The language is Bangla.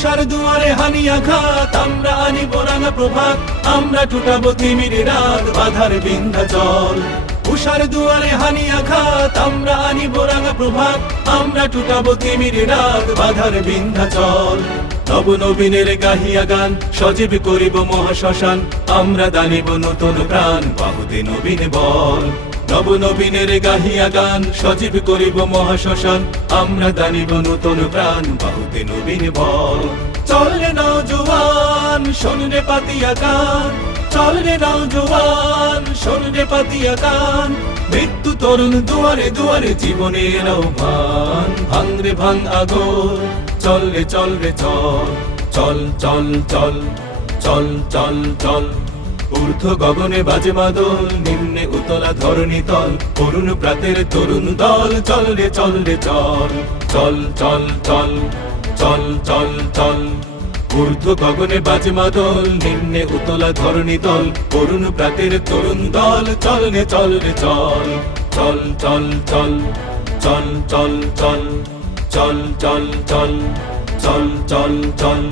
উষার দুয়ারে হানি আঘাত, আমরা আনিব রাঙা প্রভাত, আমরা টুটাবো তিমির রাত, বাধার বিন্ধ্যাচল। উষার দুয়ারে হানি আঘাত, আমরা আনিব রাঙা প্রভাত, আমরা টুটাবো তিমির রাত, বাধার বিন্ধ্যাচল। নব নবীনের গাহিয়া গান, সজীব করিব মহাশ্মশান, আমরা দানিব নতুন প্রাণ, বাহুতে নবীন বল। নব নবীনের গাহিয়া গান, সজীব করিব মহাশ্মশান, আমরা দানিব নতুন প্রাণ, বাহুতে নবীন বল। চল রে নওজোয়ান, শোন রে পাতিয়া গান, চল রে নওজোয়ান, শোন রে পাতিয়া গান। মৃত্যু তরুণ দুয়ারে দুয়ারে জীবনের আহ্বান, ভাঙ রে ভাঙ আগর, চল রে চল রে চল, চল চল চল চল চল চল। ঊর্ধ্ব গগনে বাজে মাদল, নিম্নে উতলা ধরণী তল, করুণ প্রাতের তরুণ দল, চল রে চল রে চল, চল চল চল চল চল চল। ঊর্ধ্ব গগনে বাজে মাদল, নিম্নে উতলা ধরণী তল, করুণ প্রাতের তরুণ দল, চল রে চল রে চল, চল চল চল চল চল চল চল চল চল চল চল চল।